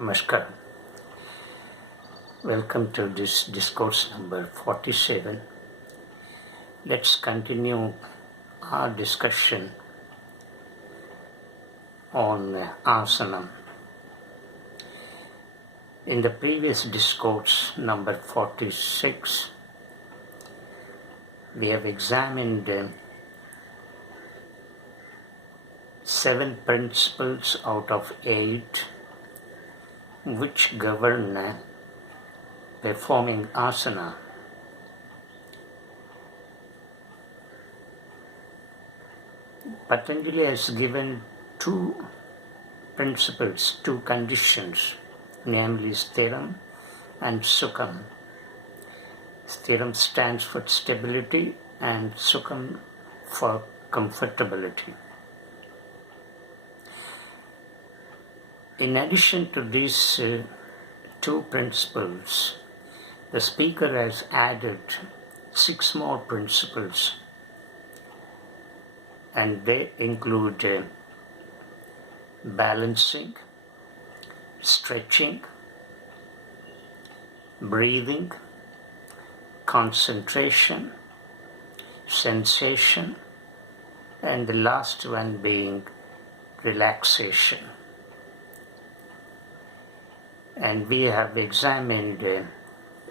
Namaskar. Welcome to this discourse number 47. Let's continue our discussion on Asanam. In the previous discourse number 46, we have examined 7 principles out of 8 which govern performing asana. Patanjali has given 2 principles, 2 conditions, namely sthiram and sukham. Sthiram stands for stability and sukham for comfortability. In addition to these 2 principles, the speaker has added 6 more principles, and they include balancing, stretching, breathing, concentration, sensation, and the last one being relaxation. And we have examined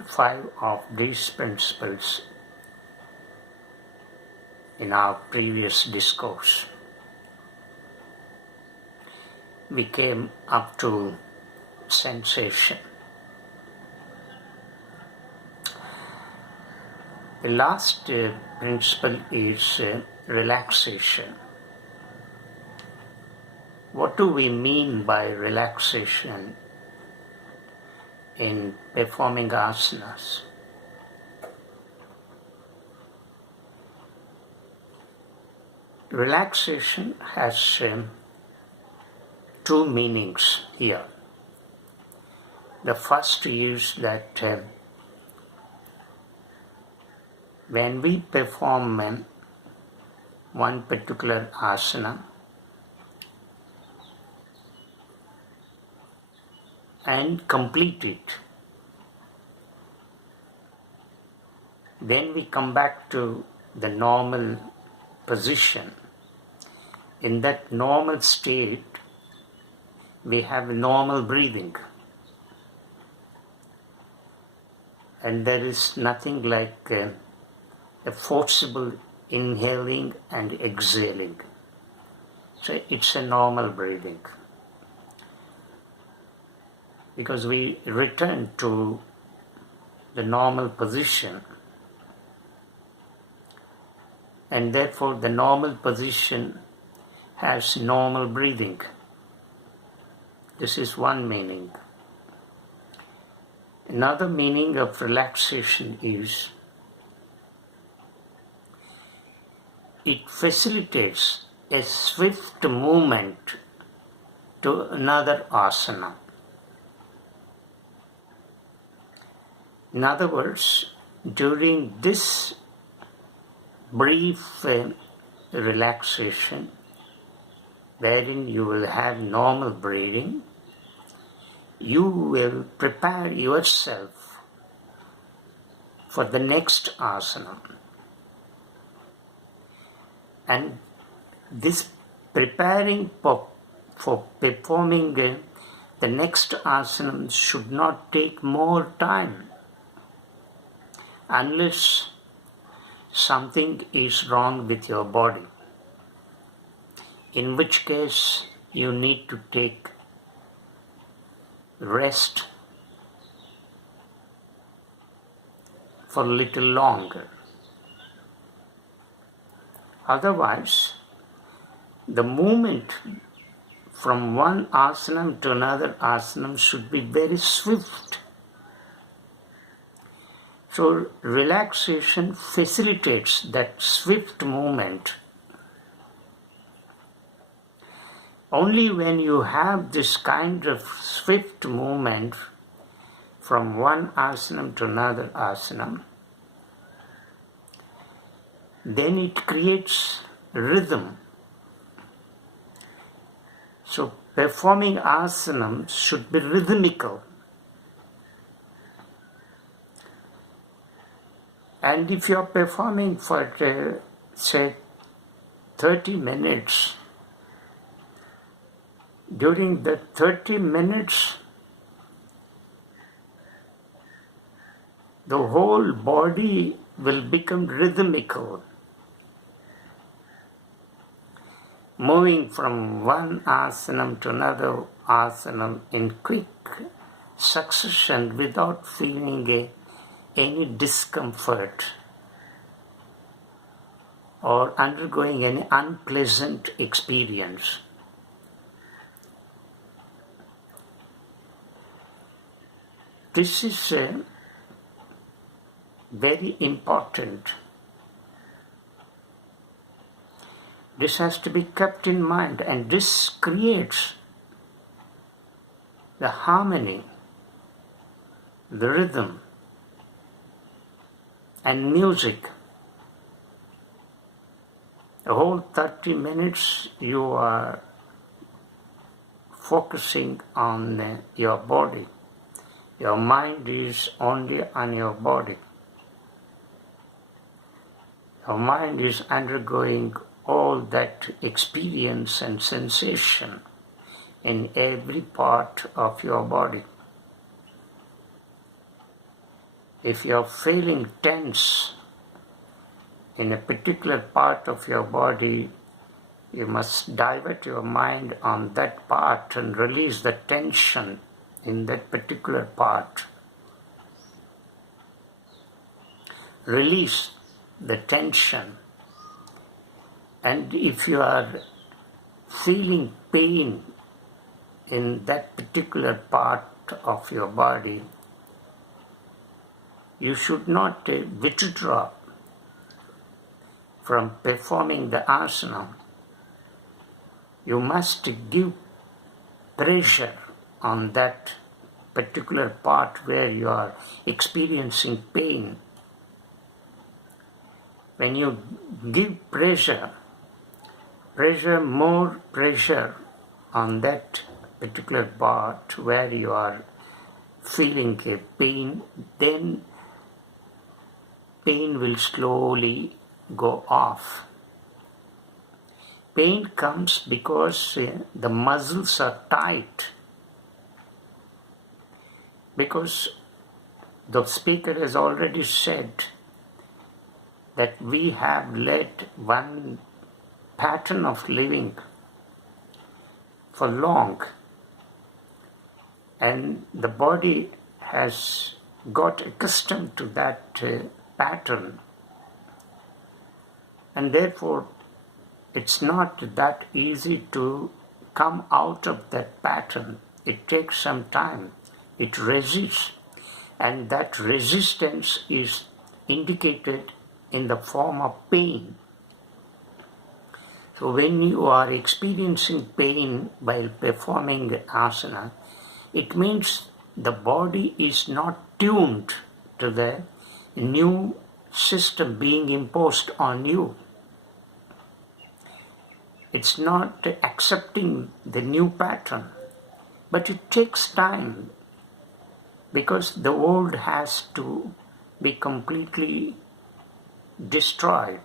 5 of these principles in our previous discourse. We came up to sensation. The last principle is relaxation. What do we mean by relaxation in performing asanas? Relaxation has 2 meanings here. The first is that when we perform one particular asana and complete it, then we come back to the normal position. In that normal state, we have normal breathing, and there is nothing like a forcible inhaling and exhaling. So it's a normal breathing, because we return to the normal position, and therefore the normal position has normal breathing. This is one meaning. Another meaning of relaxation is it facilitates a swift movement to another asana. In other words, during this brief relaxation, wherein you will have normal breathing, you will prepare yourself for the next asana. And this preparing for performing the next asana should not take more time, unless something is wrong with your body, in which case you need to take rest for a little longer. Otherwise, the movement from one asana to another asana should be very swift. So relaxation facilitates that swift movement. Only when you have this kind of swift movement from one asana to another asana, then it creates rhythm. So performing asanam should be rhythmical. And if you are performing for, say, 30 minutes, during the 30 minutes, the whole body will become rhythmical, moving from one asanam to another asanam in quick succession without feeling any discomfort or undergoing any unpleasant experience. This is very important. This has to be kept in mind, and this creates the harmony, the rhythm, and music. The whole 30 minutes you are focusing on your body. Your mind is only on your body. Your mind is undergoing all that experience and sensation in every part of your body. If you are feeling tense in a particular part of your body, you must divert your mind on that part and release the tension in that particular part. Release the tension. And if you are feeling pain in that particular part of your body, you should not withdraw from performing the asana. You must give pressure on that particular part where you are experiencing pain. When you give more pressure on that particular part where you are feeling a pain, then pain will slowly go off. Pain comes because the muscles are tight, because the speaker has already said that we have led one pattern of living for long, and the body has got accustomed to that pattern, and therefore it's not that easy to come out of that pattern. It takes some time. It resists, and that resistance is indicated in the form of pain. So when you are experiencing pain while performing asana, it means the body is not tuned to the new system being imposed on you. It's not accepting the new pattern, but it takes time, because the old has to be completely destroyed.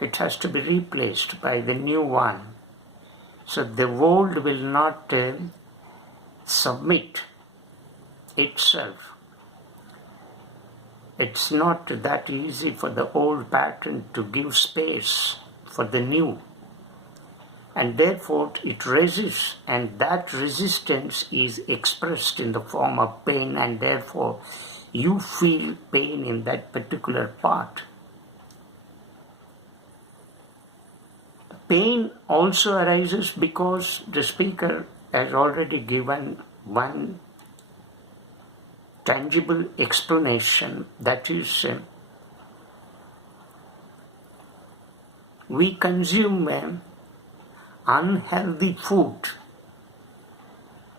It has to be replaced by the new one. So the old will not submit itself. It's not that easy for the old pattern to give space for the new. And therefore it resists, and that resistance is expressed in the form of pain, and therefore you feel pain in that particular part. Pain also arises because the speaker has already given one tangible explanation, that is, we consume unhealthy food,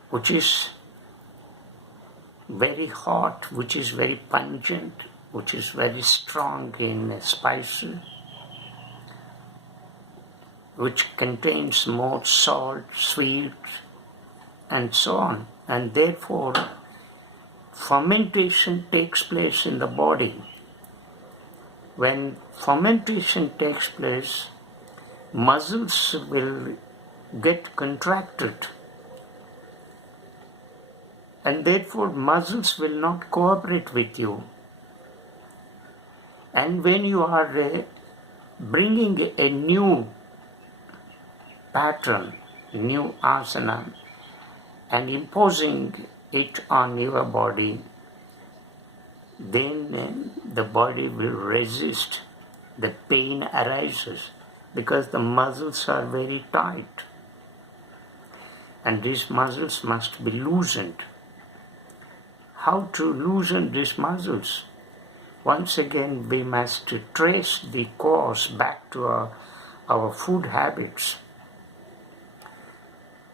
which is very hot, which is very pungent, which is very strong in spices. which contains more salt, sweet, and so on. And therefore, fermentation takes place in the body. When fermentation takes place, muscles will get contracted, and therefore muscles will not cooperate with you. And when you are bringing a new pattern, new asana, and imposing it on your body, then the body will resist. The pain arises because the muscles are very tight, and these muscles must be loosened. How to loosen these muscles? Once again, we must trace the cause back to our food habits.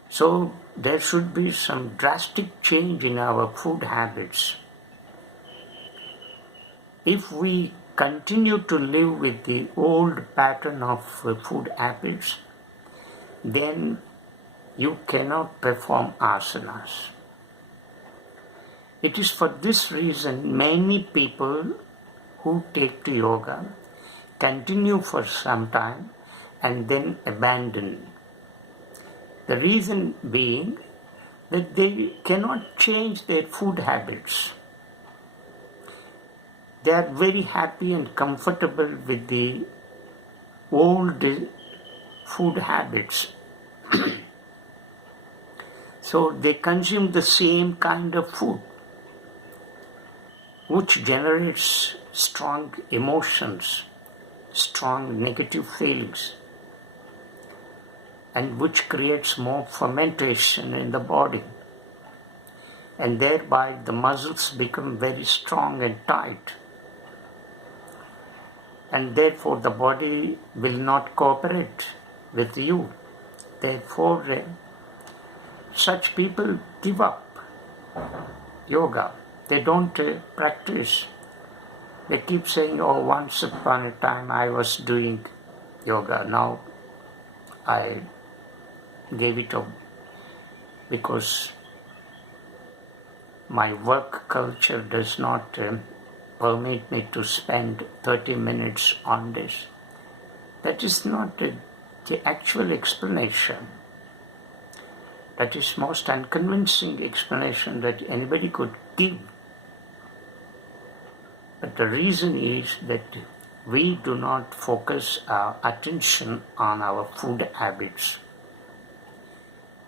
So there should be some drastic change in our food habits. If we continue to live with the old pattern of food habits, then you cannot perform asanas. It is for this reason many people who take to yoga continue for some time and then abandon. The reason being that they cannot change their food habits. They are very happy and comfortable with the old food habits. So they consume the same kind of food, which generates strong emotions, strong negative feelings, and which creates more fermentation in the body. And thereby the muscles become very strong and tight. And therefore the body will not cooperate with you. Therefore, such people give up yoga. They don't practice. They keep saying, oh, once upon a time I was doing yoga, now I gave it up because my work culture does not permit me to spend 30 minutes on this. That is not the actual explanation. That is most unconvincing explanation that anybody could give. But the reason is that we do not focus our attention on our food habits.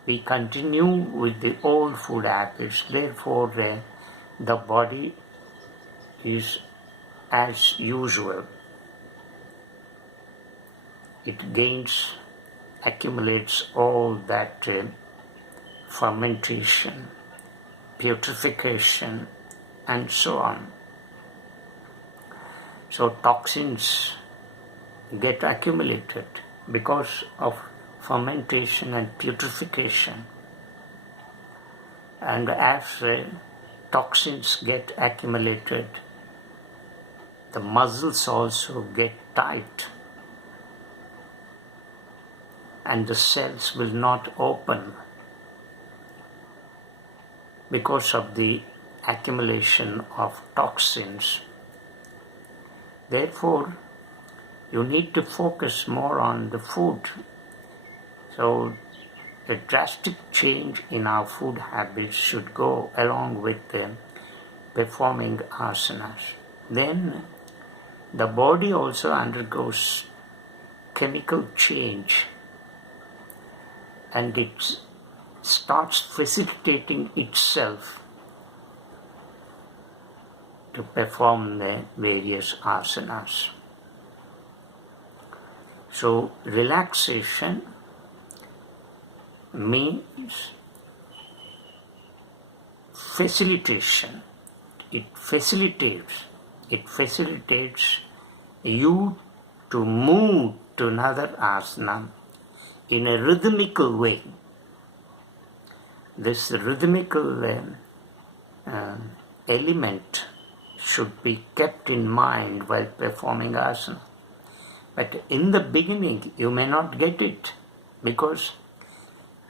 We continue with the old food habits, therefore the body is as usual. It gains, accumulates all that fermentation, purification, and so on. So toxins get accumulated because of fermentation and purification. And as toxins get accumulated, the muscles also get tight, and the cells will not open because of the accumulation of toxins. Therefore, you need to focus more on the food. So, a drastic change in our food habits should go along with performing asanas. Then, the body also undergoes chemical change, and it starts facilitating itself to perform the various asanas. So, relaxation means facilitation. It facilitates you to move to another asana in a rhythmical way. This rhythmical element should be kept in mind while performing asana. But in the beginning, you may not get it, because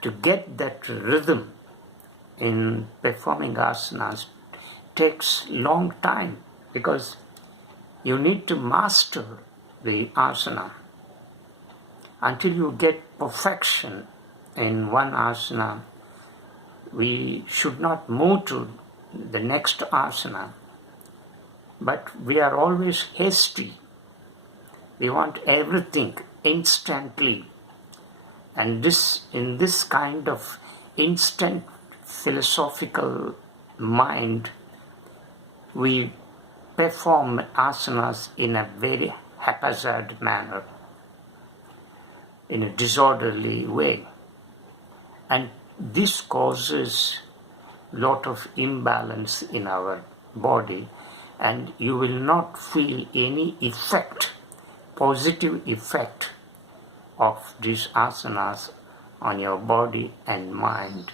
to get that rhythm in performing asanas takes long time, because you need to master the asana. Until you get perfection in one asana, we should not move to the next asana. But we are always hasty. We want everything instantly. And in this kind of instant philosophical mind, we perform asanas in a very haphazard manner, in a disorderly way. And this causes a lot of imbalance in our body, and you will not feel any effect, positive effect of these asanas on your body and mind.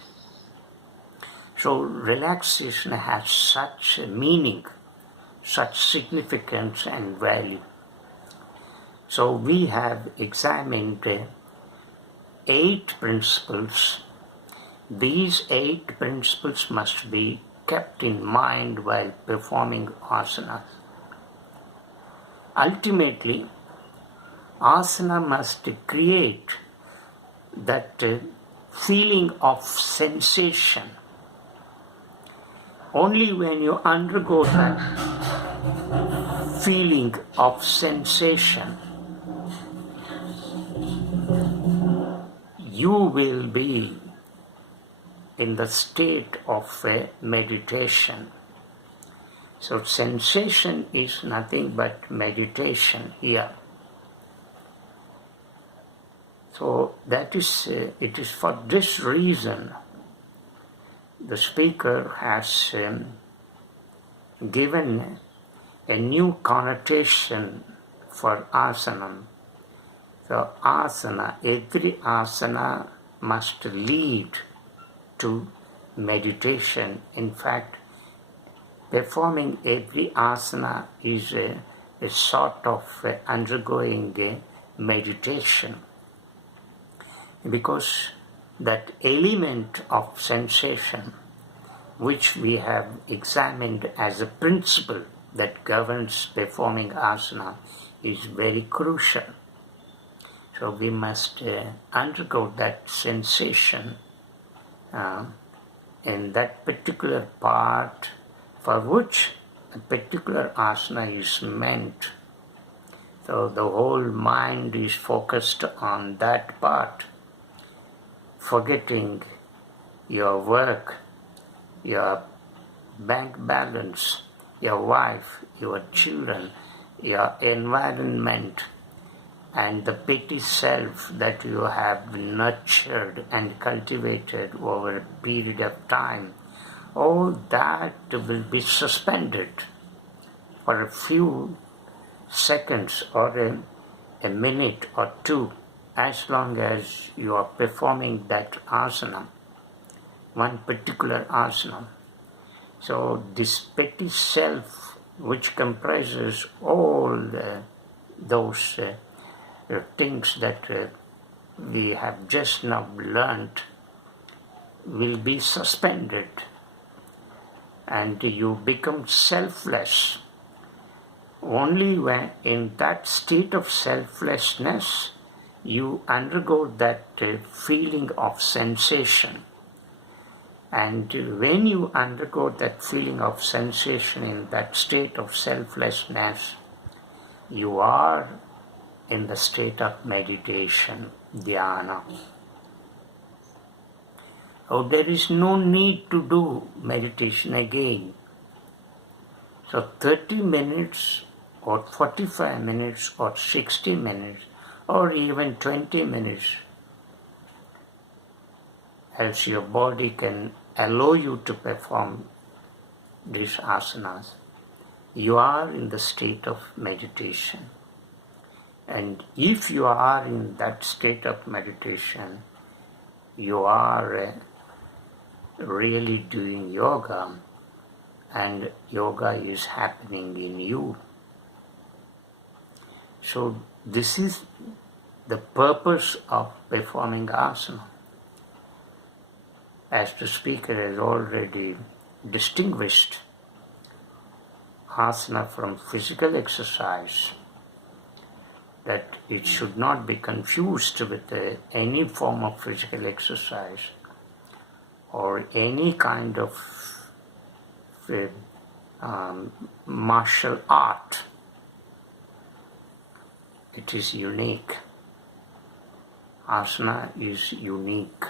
So relaxation has such a meaning, such significance and value. So we have examined 8 principles. These 8 principles must be kept in mind while performing asanas. Ultimately, asana must create that feeling of sensation. Only when you undergo that feeling of sensation, you will be in the state of meditation. So sensation is nothing but meditation here. So that is, it is for this reason the speaker has given a new connotation for asanam. So asana, every asana must lead to meditation. In fact, performing every asana is a sort of undergoing a meditation, because that element of sensation which we have examined as a principle that governs performing asana is very crucial. So we must undergo that sensation in that particular part for which a particular asana is meant. So the whole mind is focused on that part, forgetting your work, your bank balance, your wife, your children, your environment, and the petty self that you have nurtured and cultivated over a period of time. All that will be suspended for a few seconds or a minute or two, as long as you are performing that asana, one particular asana. So this petty self, which comprises all those things that we have just now learnt, will be suspended, and you become selfless. Only when in that state of selflessness you undergo that feeling of sensation. And when you undergo that feeling of sensation in that state of selflessness, you are in the state of meditation, dhyana. Oh, there is no need to do meditation again. So 30 minutes or 45 minutes or 60 minutes or even 20 minutes, as your body can allow you to perform these asanas, you are in the state of meditation. And if you are in that state of meditation, you are really doing yoga, and yoga is happening in you. So this is the purpose of performing asana. As the speaker has already distinguished asana from physical exercise, that it should not be confused with any form of physical exercise or any kind of martial art. It is unique. Asana is unique.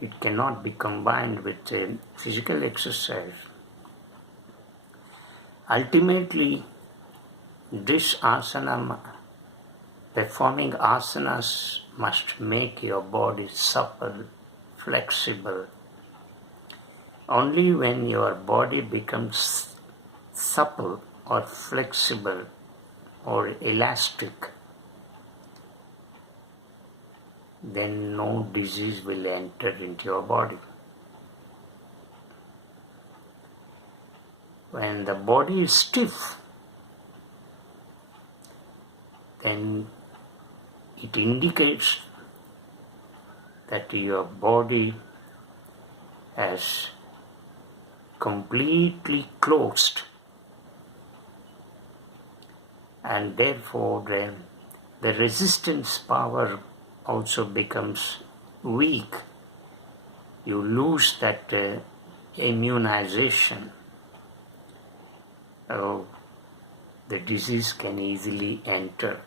It cannot be combined with physical exercise. Ultimately, this asana, performing asanas, must make your body supple, flexible. Only when your body becomes supple or flexible or elastic, then no disease will enter into your body. When the body is stiff, then it indicates that your body has completely closed, and therefore then the resistance power also becomes weak. You lose that immunization. The disease can easily enter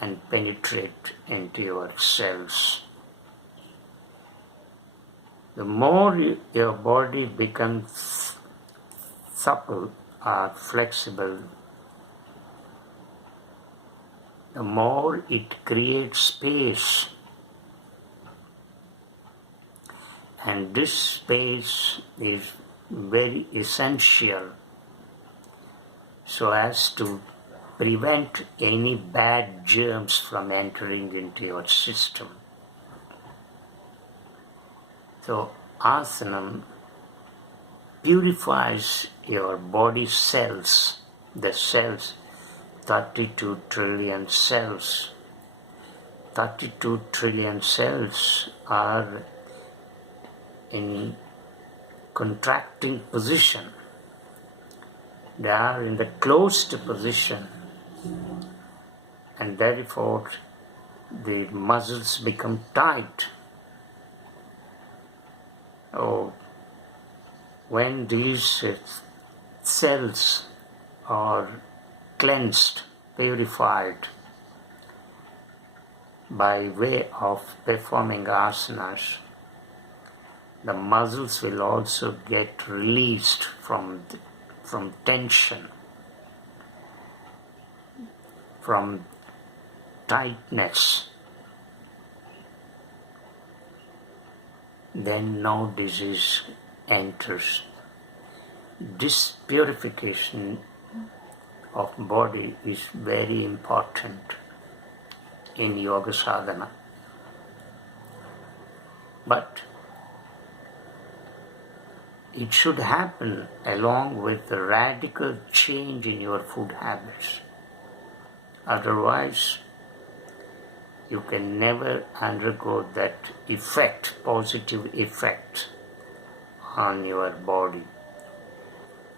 and penetrate into your cells. The more your body becomes supple or flexible, the more it creates space. And this space is very essential so as to prevent any bad germs from entering into your system. So Asanam purifies your body cells, the cells, 32 trillion cells. 32 trillion cells are in contracting position. They are in the closed position, and therefore the muscles become tight. When these cells are cleansed, purified by way of performing asanas, the muscles will also get released from tension, from tightness. Then no disease enters. This purification of body is very important in yoga sadhana. But it should happen along with the radical change in your food habits. Otherwise, you can never undergo that effect, positive effect on your body.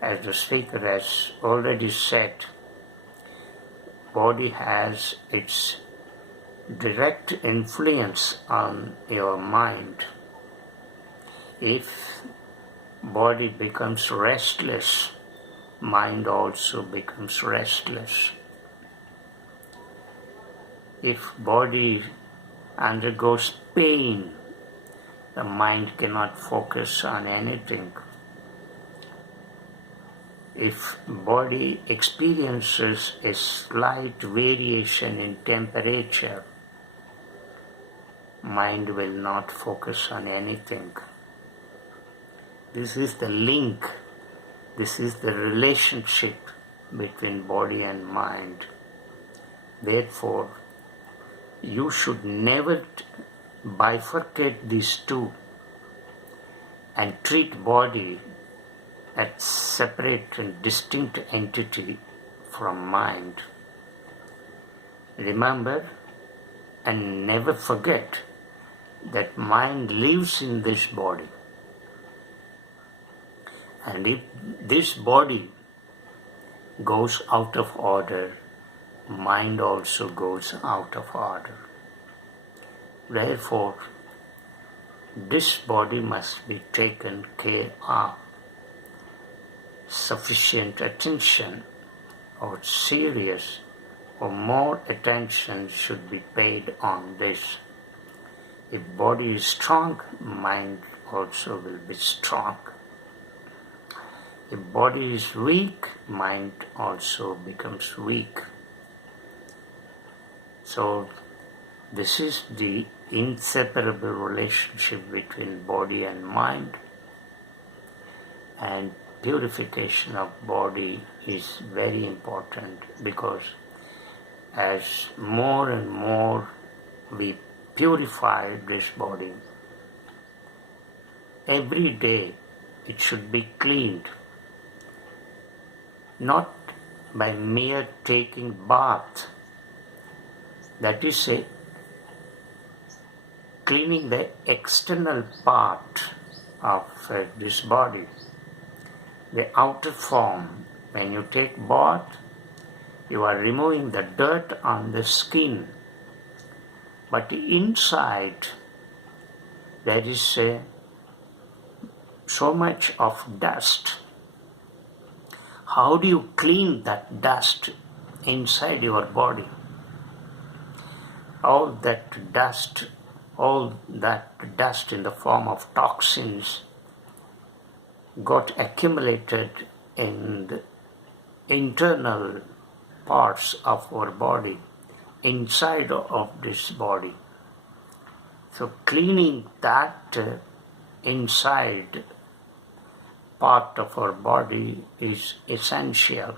As the speaker has already said, body has its direct influence on your mind. If body becomes restless, mind also becomes restless. If body undergoes pain, the mind cannot focus on anything. If body experiences a slight variation in temperature, mind will not focus on anything. This is the link, this is the relationship between body and mind. Therefore, you should never bifurcate these two and treat body as separate and distinct entity from mind. Remember and never forget that mind lives in this body. And if this body goes out of order, mind also goes out of order. Therefore, this body must be taken care of. Sufficient attention or serious or more attention should be paid on this. If body is strong, mind also will be strong. If body is weak, mind also becomes weak. So this is the inseparable relationship between body and mind, and purification of body is very important, because as more and more we purify this body, every day it should be cleaned, not by mere taking bath. That is cleaning the external part of this body. The outer form, when you take bath, you are removing the dirt on the skin. But inside, there is so much of dust. How do you clean that dust inside your body? All that dust in the form of toxins got accumulated in the internal parts of our body, inside of this body. So cleaning that inside part of our body is essential,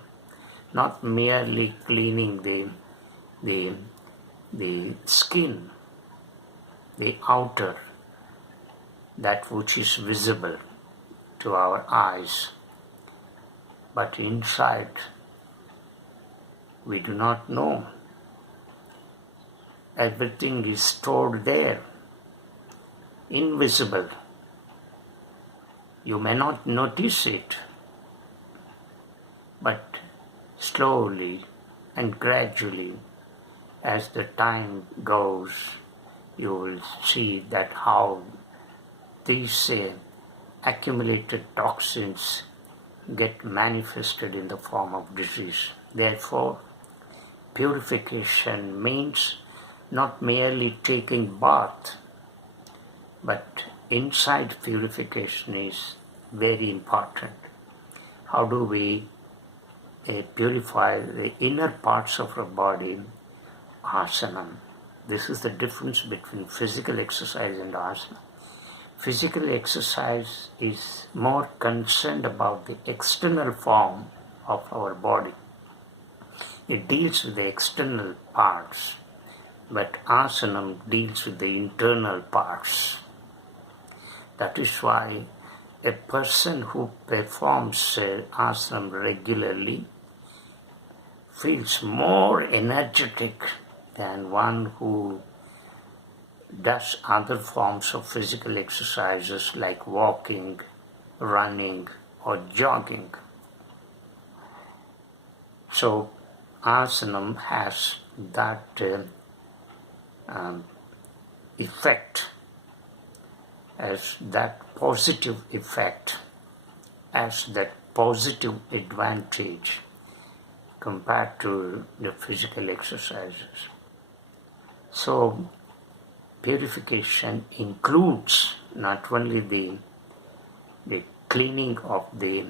not merely cleaning the skin, the outer, that which is visible to our eyes. But inside, we do not know. Everything is stored there, invisible. You may not notice it, but slowly and gradually, as the time goes, you will see that how these accumulated toxins get manifested in the form of disease. Therefore, purification means not merely taking bath, but inside purification is very important. How do we purify the inner parts of our body? Asanam. This is the difference between physical exercise and asana. Physical exercise is more concerned about the external form of our body. It deals with the external parts, but asanam deals with the internal parts. That is why a person who performs asanam regularly feels more energetic than one who does other forms of physical exercises like walking, running, or jogging. So asanam has that effect, as that positive effect, as that positive advantage compared to the physical exercises. So purification includes not only the cleaning of the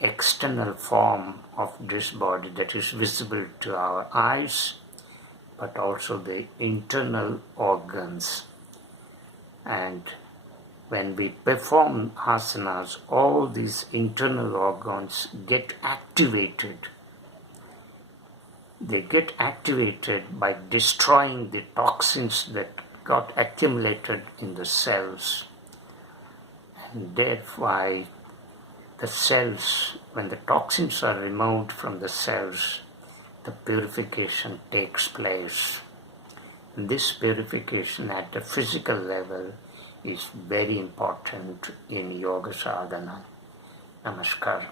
external form of this body that is visible to our eyes, but also the internal organs. And when we perform asanas, all these internal organs get activated. They get activated by destroying the toxins that got accumulated in the cells. And thereby the cells, when the toxins are removed from the cells, the purification takes place. This purification at the physical level is very important in yoga sadhana. Namaskar.